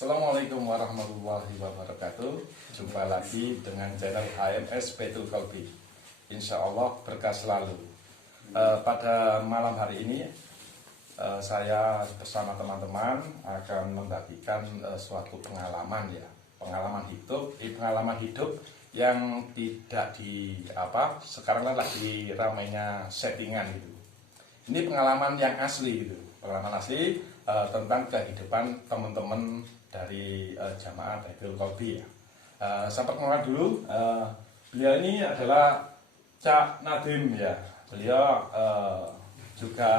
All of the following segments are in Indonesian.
Assalamualaikum warahmatullahi wabarakatuh. Jumpa lagi dengan channel HMS Baitul Qalbi. Insya Allah berkah selalu. Pada malam hari ini saya bersama teman-teman akan membagikan suatu pengalaman pengalaman hidup yang tidak sekarang kan lagi ramainya settingan gitu. Ini pengalaman yang asli gitu, pengalaman asli tentang kehidupan teman-teman dari jamaah Baitul Qalbi ya. Saya perkenalkan dulu, beliau ini adalah Cak Nadim ya. Beliau juga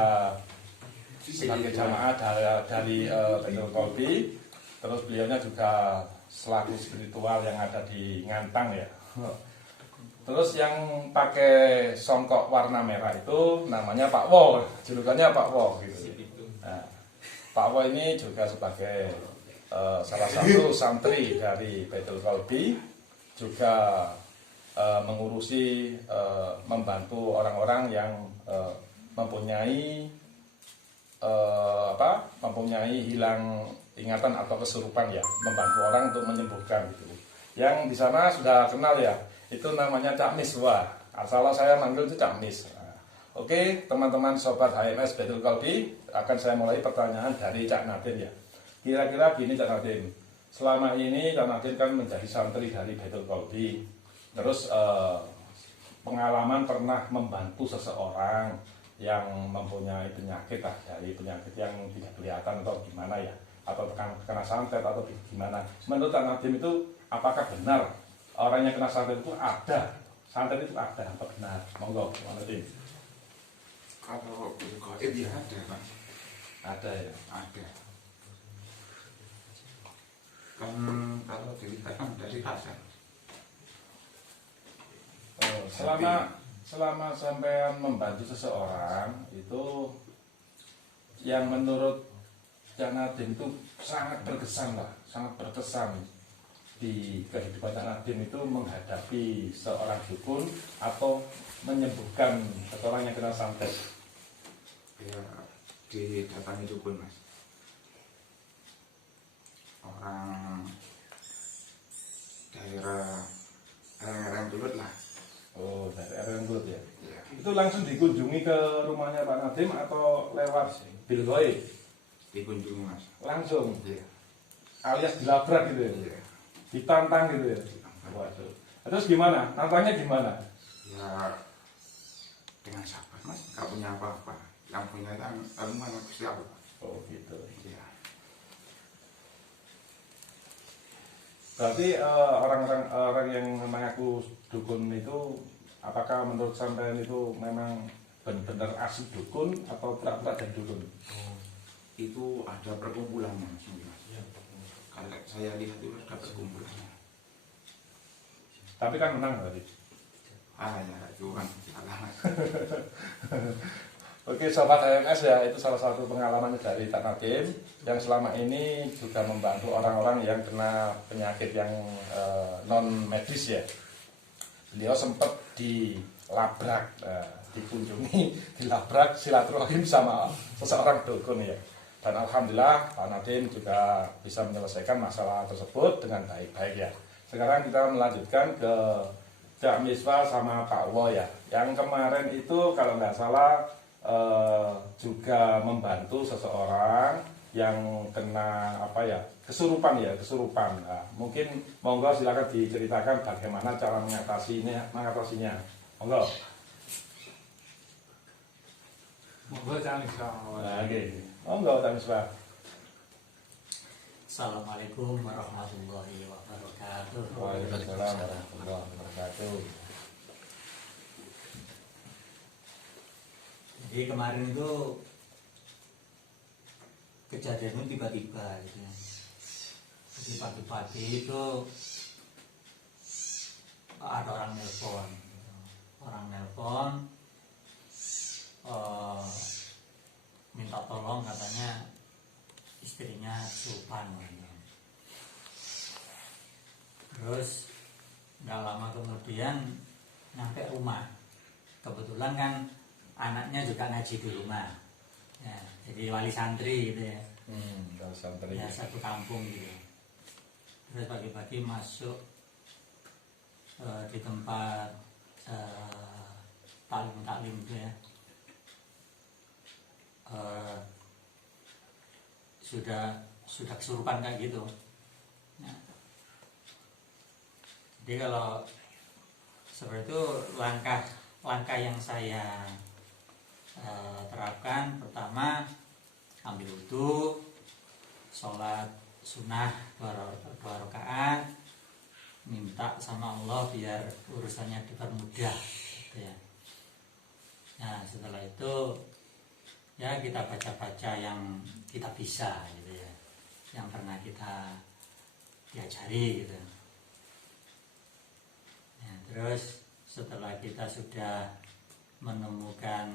sebagai jamaah dari Baitul Qalbi. Terus beliaunya juga selaku spiritual yang ada di Ngantang ya. Terus yang pakai songkok warna merah itu namanya Pak Wo, julukannya Pak Wo gitu. Nah, Pak Wo ini juga sebagai salah satu santri dari Baitul Qalbi, juga mengurusi membantu orang-orang yang mempunyai hilang ingatan atau kesurupan ya, membantu orang untuk menyembuhkan gitu. Yang di sana sudah kenal ya, itu namanya Cak Miswah. Asal saya manggil itu Cak Mis. Oke, teman-teman sobat HMS Baitul Qalbi, akan saya mulai pertanyaan dari Cak Nadim ya. Kira-kira gini Cak Nadim, selama ini Cak Nadim kan menjadi santri dari Baitul Qalbi. Terus pengalaman pernah membantu seseorang yang mempunyai penyakit dari penyakit yang tidak kelihatan atau gimana ya, atau kena santet atau gimana. Menurut Cak Nadim itu apakah benar orang yang kena santet itu ada? Santet itu ada apa benar? Monggo, Cak Nadim. Kalau gaib ya ada Pak. Ada ya? Ada. Kan kalau dilihat kan dari hasil. Selama sampean membantu seseorang itu yang menurut Cak Nadim itu sangat berkesan di kehidupan Cak Nadim itu menghadapi seorang dukun atau menyembuhkan seseorang yang kena santet. Ya didatangi dukun Mas. Orang daerah Renggulut lah. Oh, dari Renggulut ya. Ya. Itu langsung dikunjungi ke rumahnya Pak Nadim atau lewat bil goib? Dikunjungi Mas. Langsung, Iya. alias dilabrak gitu ya? Iya. Ditantang gitu ya? Waduh. Terus gimana? Tantangnya gimana? Ya dengan sabar Mas. Gak punya apa-apa. Yang punya kan ilmu yang Gusti Allah. Oh gitu. Iya. Berarti orang yang mengaku dukun itu, apakah menurut sampean itu memang benar-benar asli dukun atau pura-pura jadi dukun? Itu ada perkumpulan Mas. Kalau saya lihat itu ada perkumpulan. Tapi kan menang tadi. Ya itu kan salah Mas. Oke sobat HMS ya, itu salah satu pengalaman dari Cak Nadim yang selama ini juga membantu orang-orang yang kena penyakit yang non medis ya. Beliau sempat dilabrak silaturahim sama seseorang dukun ya. Dan alhamdulillah Pak Nadim juga bisa menyelesaikan masalah tersebut dengan baik-baik ya. Sekarang kita melanjutkan ke Cak Miswah sama Pak Wo ya. Yang kemarin itu kalau nggak salah juga membantu seseorang yang kena kesurupan. Nah, mungkin monggo silakan diceritakan bagaimana cara mengatasinya. Monggo Cak Miswah. Monggo Cak Miswah. Assalamualaikum warahmatullahi wabarakatuh. Waalaikumsalam warahmatullahi wabarakatuh. Jadi kemarin itu kejadiannya tiba-tiba gitu ya. Jadi pagi-pagi itu ada orang nelpon minta tolong, katanya istrinya kesurupan gitu. Terus nggak lama kemudian nyampe rumah, kebetulan kan anaknya juga ngaji di rumah ya, jadi wali santri gitu ya. Wali santri ya, satu kampung gitu. terus pagi-pagi masuk di tempat taklim itu ya, sudah kesurupan kayak gitu. Nah, jadi kalau seperti itu langkah yang saya terapkan, pertama ambil wudhu, sholat sunnah 2 rakaat, minta sama Allah biar urusannya dipermudah gitu ya. Nah setelah itu ya kita baca-baca yang kita bisa gitu ya, yang pernah kita diajari gitu. Nah, terus setelah kita sudah menemukan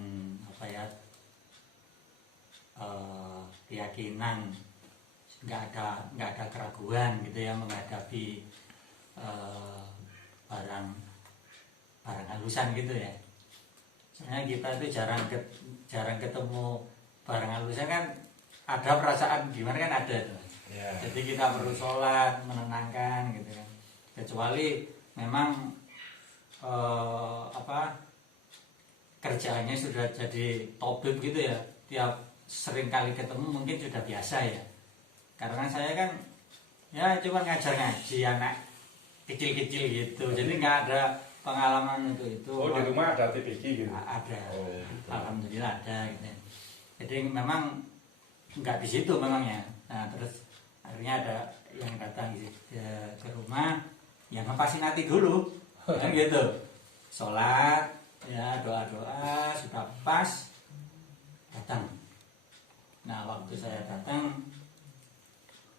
keyakinan, nggak ada keraguan gitu ya menghadapi barang halusan gitu ya. Soalnya kita itu jarang ketemu barang halusan kan, ada perasaan gimana kan ada tuh. Ya. Jadi kita perlu sholat menenangkan gitu kan. Kecuali memang kerjaannya sudah jadi tabib gitu ya, tiap sering kali ketemu mungkin sudah biasa ya. Karena saya kan ya cuma ngajar ngaji anak kecil-kecil gitu, jadi nggak ada pengalaman itu. Oh, di rumah ada TPQ gitu? Ada. Oh, gitu. Alhamdulillah ada gitu. Jadi memang nggak di situ memangnya. Nah terus akhirnya ada yang datang ke rumah, yang ngepasin hati dulu kan gitu, sholat ya, doa sudah pas, datang. Nah waktu saya datang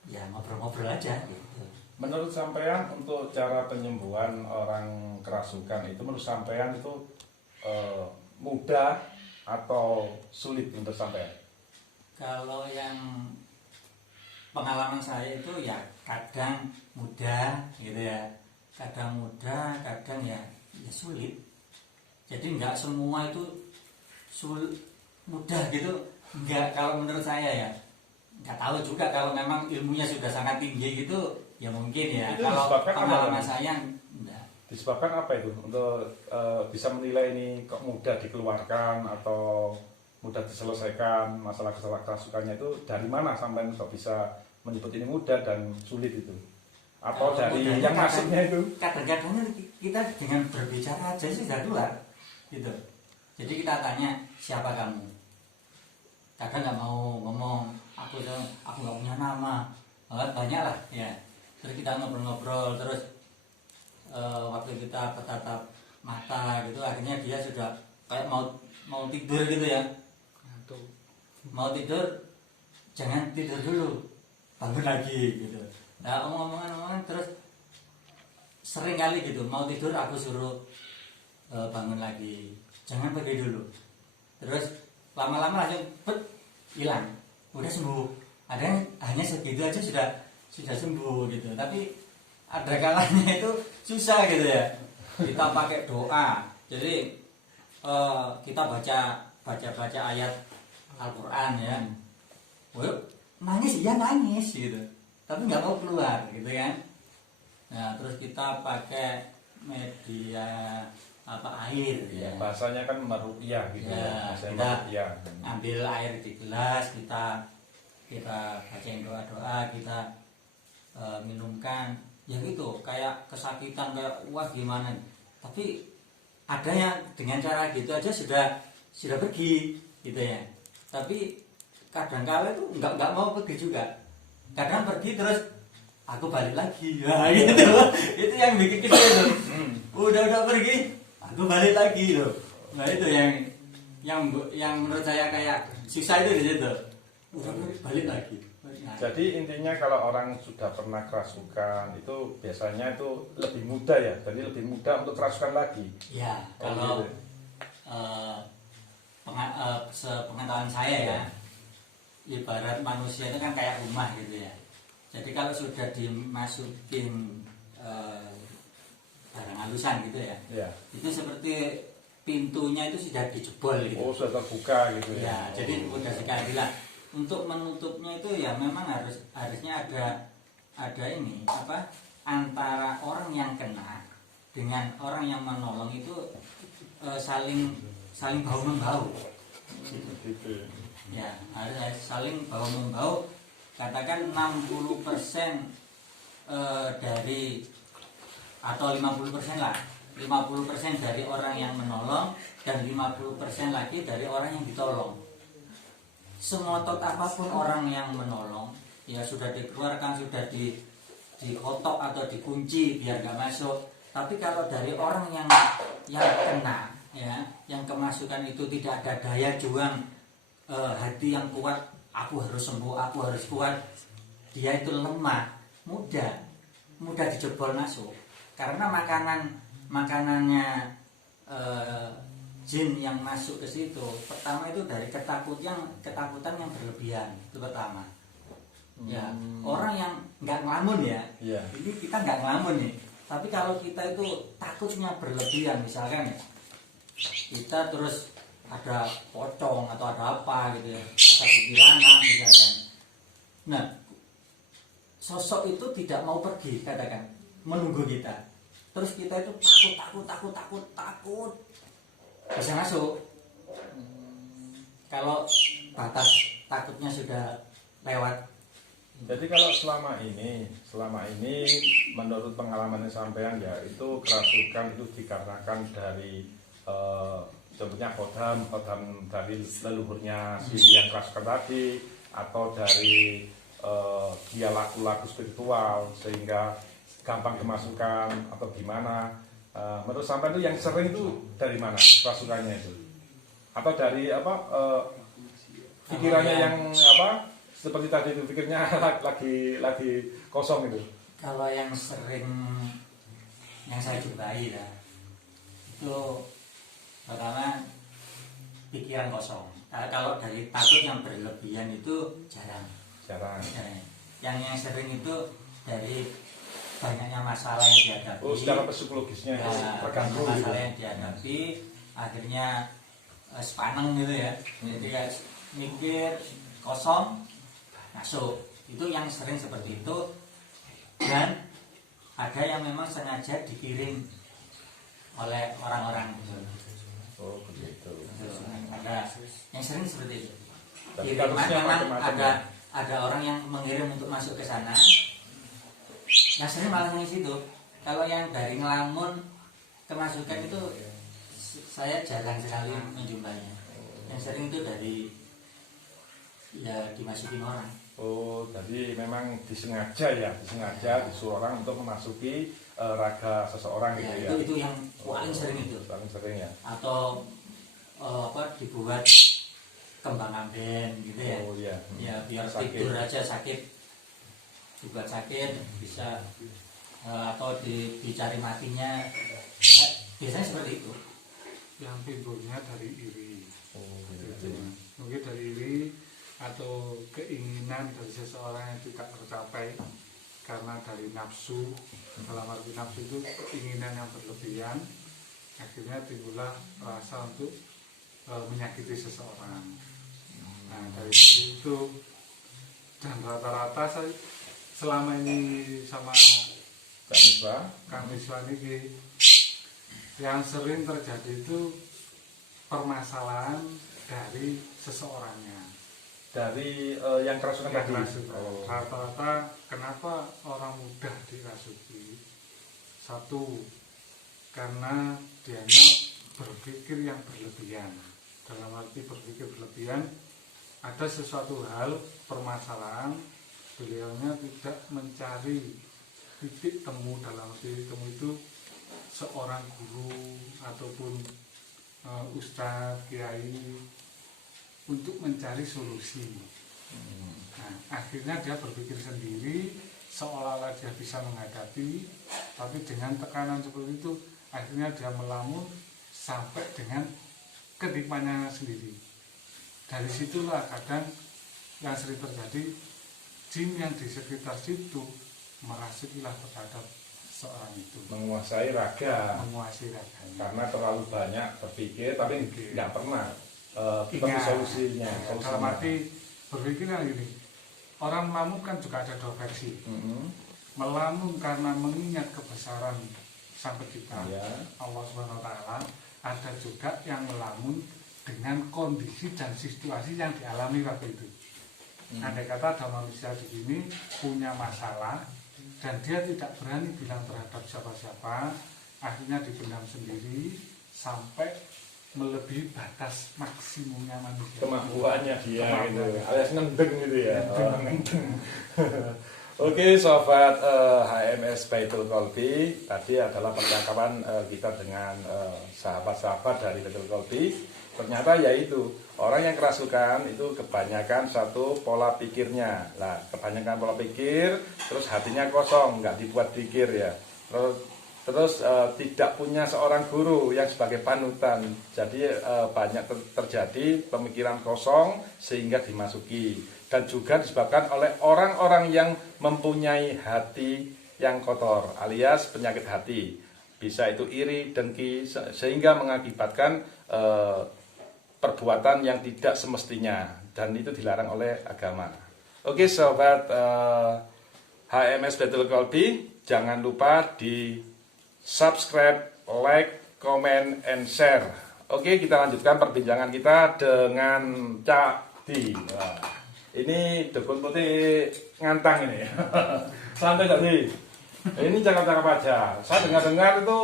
ya ngobrol-ngobrol aja gitu. Menurut sampean untuk cara penyembuhan orang kerasukan itu, menurut sampean itu mudah atau sulit untuk sampean? Kalau yang pengalaman saya itu ya kadang mudah gitu ya, kadang mudah, kadang ya sulit. Jadi nggak semua itu mudah gitu, nggak. Kalau menurut saya ya, nggak tahu juga, kalau memang ilmunya sudah sangat tinggi gitu ya mungkin ya. Itu kalau disebabkan pengalaman apa? saya enggak. Disebabkan apa itu untuk bisa menilai ini kok mudah dikeluarkan atau mudah diselesaikan masalah kerasukannya, itu dari mana sampai kok bisa menyebut ini mudah dan sulit itu? Atau Kalau dari mudahnya yang masuknya itu? Kadang-kadang kita dengan berbicara aja sudah keluar gitu. Jadi kita tanya siapa kamu, kadang nggak mau ngomong aku nggak punya nama, banyak lah ya. Terus kita ngobrol-ngobrol, terus waktu kita bertatap mata gitu, akhirnya dia sudah kayak mau tidur gitu ya. Mau tidur, jangan tidur dulu, bangun lagi gitu. Nah omongan terus sering kali gitu, mau tidur aku suruh bangun lagi, jangan pergi dulu. Terus lama-lama langsung hilang, udah sembuh. Ada yang hanya segitu aja sudah sembuh gitu. Tapi ada kalanya itu susah gitu ya. Kita pakai doa, jadi kita baca ayat Al-Quran ya. Nangis ya nangis gitu, tapi nggak mau keluar gitu kan. Nah terus kita pakai media air Ya, ya. bahasanya kan meruqyah gitu Ya, Bahasanya kita meruqyah. ambil air di gelas, kita bacain doa-doa, kita minumkan ya gitu, kayak kesakitan kayak wah gimana, tapi ada yang dengan cara gitu aja sudah pergi gitu ya. Tapi kadang-kala itu nggak mau pergi juga, kadang pergi terus aku balik lagi ya gitu. Itu yang bikin kesel tuh. Udah pergi aku balik lagi loh. Nah itu yang menurut saya kayak susah itu di situ. Udah balik lagi. Nah, Jadi intinya kalau orang sudah pernah kerasukan itu biasanya itu lebih mudah ya, jadi lebih mudah untuk kerasukan lagi. ya Oh, kalau gitu. sepengetahuan saya ya, ibarat manusia itu kan kayak rumah gitu ya. Jadi kalau sudah dimasukin barang halusan gitu ya, Ya. itu seperti pintunya itu sudah dijebol gitu. Oh, sudah terbuka gitu ya. Ya, jadi mudah sekali lah. Untuk menutupnya itu ya memang harusnya ada ada ini apa antara orang yang kena dengan orang yang menolong itu saling bahu membau. Gitu. Ya, ada saling bahu membau. Katakan 60% dari atau 50% lah. 50% dari orang yang menolong dan 50% lagi dari orang yang ditolong. Semotot apapun orang yang menolong, ya sudah dikeluarkan, sudah dikotok atau dikunci biar nggak masuk. Tapi kalau dari orang yang kena, ya, yang kemasukan itu tidak ada daya juang, hati yang kuat, aku harus sembuh, aku harus kuat, dia itu lemah, mudah dijebol masuk. Karena makanannya jin yang masuk ke situ, pertama itu dari ketakutan yang berlebihan, itu pertama. Ya, orang yang nggak ngelamun ya, ini kita nggak ngelamun nih. Tapi kalau kita itu takutnya berlebihan, misalkan ya, kita terus ada pocong atau ada apa gitu ya, ada kuntilanak misalkan. Nah, sosok itu tidak mau pergi, katakan, menunggu kita. Terus kita itu takut, bisa masuk. Kalau batas takutnya sudah lewat. Jadi kalau selama ini menurut pengalaman yang sampean ya, itu kerasukan itu dikarenakan dari contohnya kodam dari leluhurnya si yang kerasukan tadi, atau dari dia laku-laku spiritual sehingga gampang kemasukan, atau gimana? Menurut sampean itu yang sering itu dari mana kerasukannya itu? Atau dari apa pikirannya yang apa? Seperti tadi itu pikirnya lagi kosong itu. Kalau yang sering yang saya jumpai ya, itu pertama pikiran kosong. Kalau dari takut yang berlebihan itu jarang. Yang sering itu dari banyaknya masalah yang dihadapi. Oh, secara psikologisnya ya, terganggu masalah gitu. yang dihadapi, akhirnya sepaneng gitu ya. Jadi ya, mikir kosong masuk. Itu yang sering seperti itu. Dan ada yang memang sengaja dikirim oleh orang-orang gitu. Oh begitu. Ada yang sering seperti itu. Tapi Kiriman kasusnya memang macam-macam ada orang yang mengirim untuk masuk ke sana. Yang sering malah di situ. Kalau yang dari ngelamun kemasukan itu saya jarang sekali menjumpainya. Yang sering itu dari ya dimasukin orang. Oh, jadi memang disengaja disuruh orang untuk memasuki raga seseorang gitu ya. Itu yang paling sering itu. Paling sering ya. Atau dibuat kembang amben gitu ya. Oh iya. Ya biar Sakit. tidur aja sakit. Dibuat sakit bisa atau dicari matinya. Biasanya seperti itu. Yang timbulnya dari iri. Oh Gitu. gitu. Mungkin dari iri atau keinginan dari seseorang yang tidak tercapai karena dari nafsu. Dalam arti nafsu itu keinginan yang berlebihan, akhirnya timbullah rasa untuk menyakiti seseorang. Nah dari situ, dan rata-rata saya selama ini sama Kak Misbah, Kang Miswan ini yang sering terjadi itu permasalahan dari seseorangnya. dari yang kerasukan tadi. Oh. Rata-rata kenapa orang mudah dirasuki? Satu, karena dianya berpikir yang berlebihan. Dalam arti berpikir berlebihan, ada sesuatu hal permasalahan, beliaunya tidak mencari titik temu. Dalam arti temu itu seorang guru ataupun ustadz, kiai, untuk mencari solusi. Nah, akhirnya dia berpikir sendiri, seolah-olah dia bisa menghadapi, tapi dengan tekanan seperti itu, akhirnya dia melamun sampai dengan ketimpannya sendiri. Dari situlah kadang yang sering terjadi, jin yang di sekitar situ merasukilah terhadap seorang itu, Menguasai raga menguasai raganya. karena terlalu banyak berpikir tapi nggak pernah ketemu Ingat, solusinya. dalam arti berpikir kan gini, orang melamun kan juga ada dua versi. melamun karena mengingat kebesaran Sang Pencipta Ya. Allah Subhanahu wa taala, ada juga yang melamun dengan kondisi dan situasi yang dialami waktu itu. Andai kata ada manusia di sini punya masalah dan dia tidak berani bilang terhadap siapa-siapa, akhirnya dipendam sendiri sampai melebihi batas maksimumnya manusia. Kemampuannya dia gitu, Kemampuannya. alias ngendeng gitu ya. Ngendeng. Oh, ngendeng. Oke sobat HMS Baitul Qalbi, tadi adalah percakapan kita dengan sahabat-sahabat dari Baitul Qalbi. Ternyata yaitu orang yang kerasukan itu kebanyakan satu pola pikirnya. Nah, kebanyakan pola pikir, terus hatinya kosong, nggak dibuat pikir ya. Terus tidak punya seorang guru yang sebagai panutan. Jadi banyak terjadi pemikiran kosong sehingga dimasuki. Dan juga disebabkan oleh orang-orang yang mempunyai hati yang kotor alias penyakit hati. Bisa itu iri, dengki, sehingga mengakibatkan perbuatan yang tidak semestinya. Dan itu dilarang oleh agama. Oke sobat HMS Baitul Qalbi, jangan lupa di subscribe, like, comment, and share. Oke, kita lanjutkan perbincangan kita dengan Cak Di. Wah, ini dukun putih ngantang ini. Santai tadi. Ini cakap-cakap aja. Saya dengar-dengar itu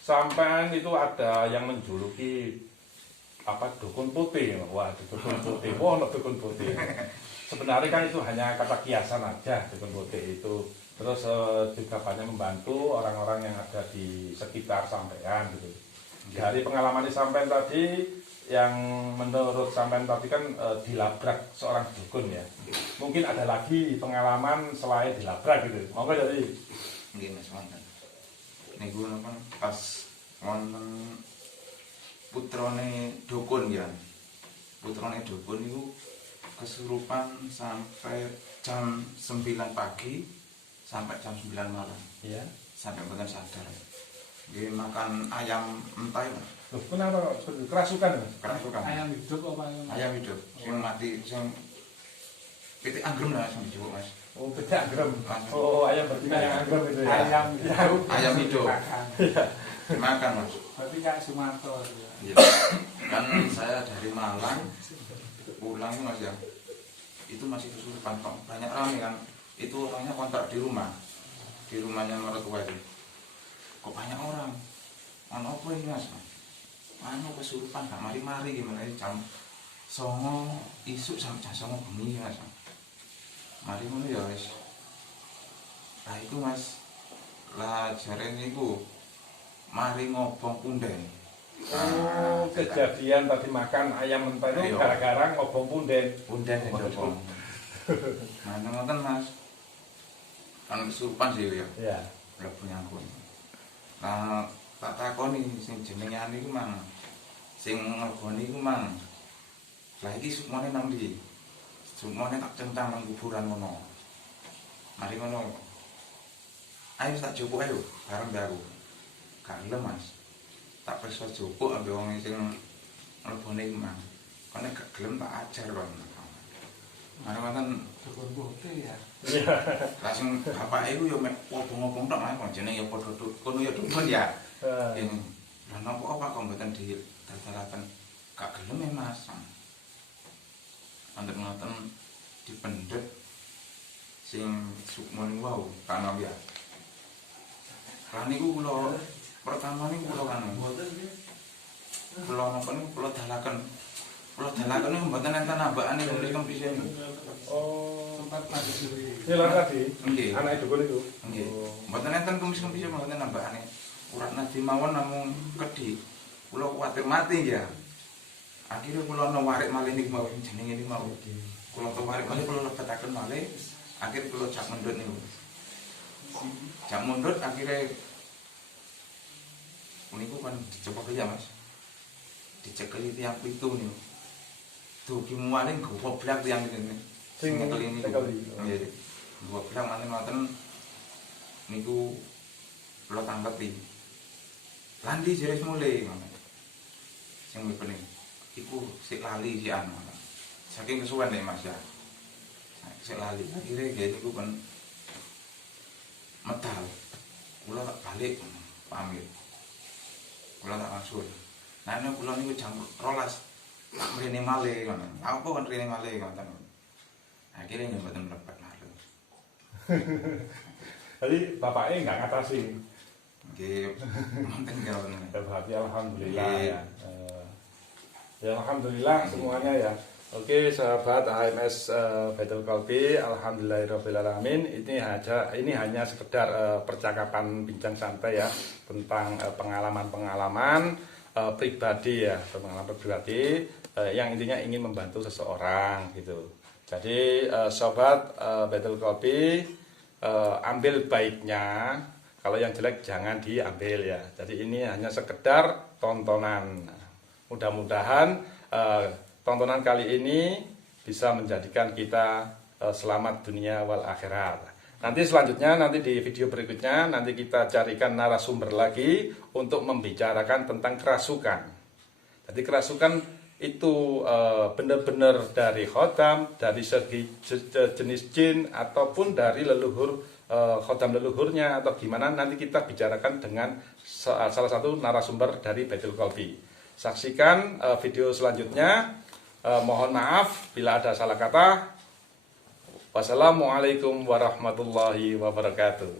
sampean itu ada yang menjuluki apa dukun putih. Wah, dukun putih. Wah, dukun putih. Sebenarnya kan itu hanya kata kiasan aja dukun putih itu. Terus juga banyak membantu orang-orang yang ada di sekitar sampean gitu. Dari pengalaman di sampean tadi, yang menurut sampean tadi kan dilabrak seorang dukun ya. Mungkin ada lagi pengalaman selain dilabrak gitu. Monggo jadi. Nggih Mas wonten. Niku napa pas wonten putrane dukun ya. Putrane dukun niku kesurupan sampai jam 9 pagi sampai jam 9 malam. Iya. Sampai mboten sadar. Nggih makan ayam mentah ya. Loh, kenapa kok kerasukan? Kerasukan. Ayam hidup apa Ayam hidup sing mati sing pitik anggrem lah sing dijupuk Mas. Oh, beda anggrem. Oh, ayam betina yang anggrem itu ya. ayam hidup Ayam hidup. makan. Dimakan Mas. Berarti kayak Sumanto ya. Iya. Kan saya dari Malang pulang itu Mas ya. Itu masih kesurupan kok. Banyak ramai kan. Itu orangnya kontrak di rumah. Di rumahnya mertua itu. Kok banyak orang. Ono apa ini Mas? Anu kesurupan gak mari-mari gimana jam 09.00 isuk sampai jam 09.00 bengi Mas. Mari ngono ya wis. Lah itu Mas. Lah jare niku mari ngobong punden. Oh, kejadian tadi makan ayam mentah itu Iya. gara-gara ngobong punden. Punden sing ngobong. Nah, ngoten Mas. Kan kesurupan sih ya. Iya. Mlebu nyangkut. Nah, tak takoni sing jenenge anu iku mang. Sing ngleboni iku mang. Lah iki sukmane nang ndi? Sukmane tak centang nang kuburan ngono. Mari ngono. Ayo tak jupuk ayo, bareng mbek aku. Gak gelem Mas. Tak perso jupuk ambek wong sing ngleboni iku mang. Kok nek gak gelem tak ajar kon. Mari ngoten Dukun putih ya. Iya. langsung bapak itu ya mek ngobong-ngobong tok mah jenenge ya padha kono ya dukun ya. Ini lan apa kok mboten di dadalaken gak gelem ya Mas. Anten ngoten dipendet sing sukmon wau kana ya. Kan niku kula pertama niku kula kan. Kula napa niku kula dalaken. Kula dalaken mboten enten nambahane mriku pisan. Oh, Tempat mandi suri. hilang tadi. Nggih. Anak dukun itu. Nggih. Oh. Mboten enten kumis-kumis mboten nambahane. Urat nadi mawon namung kedhi. Kula kuwatir mati ya. Akhirnya kula nawarik malih niku mau jenenge niku mau. Kula tawarik malih kula lebetaken malih. Akhirnya kula jak mundut niku. Jak mundut akhirnya niku kan dicoba ya Mas. Dicekeli tiang pitu niku. Dugi mualing goblak tiang ngene. Sing Ngekeli niku. tekeli. Nggih. Goblak manten ngoten niku kula tangkepi. Landi jeres mulai ngono. Sing mripene iku sik lali si anu. Saking kesuwen nek Mas ya. Sik lali. Akhire nggih niku kan medal. Kula tak balik pamit. Kula tak maksud. Nah nek kula niku jam 12 tak mrene malih ngono. Apa kon mrene malih ngoten. Akhirnya mboten mlebet malih. Jadi bapaknya nggak ngatasi. Nggih, mboten ngoten. Berarti alhamdulillah Iya. ya. Ya alhamdulillah semuanya ya. Oke sahabat AMS Baitul Qalbi, alhamdulillahirobbilalamin. Ini hanya sekedar percakapan bincang santai ya tentang pengalaman-pengalaman pribadi ya, pengalaman pribadi yang intinya ingin membantu seseorang gitu. Jadi sobat Baitul Qalbi, ambil baiknya, kalau yang jelek jangan diambil ya. Jadi ini hanya sekedar tontonan. Mudah-mudahan tontonan kali ini bisa menjadikan kita selamat dunia wal akhirat. Nanti selanjutnya, nanti di video berikutnya, nanti kita carikan narasumber lagi untuk membicarakan tentang kerasukan. Jadi kerasukan itu benar-benar dari khotam, dari segi jenis jin, ataupun dari leluhur khotam leluhurnya, atau gimana, nanti kita bicarakan dengan salah satu narasumber dari Baitul Qalbi. Saksikan video selanjutnya. Mohon maaf bila ada salah kata. Wassalamualaikum warahmatullahi wabarakatuh.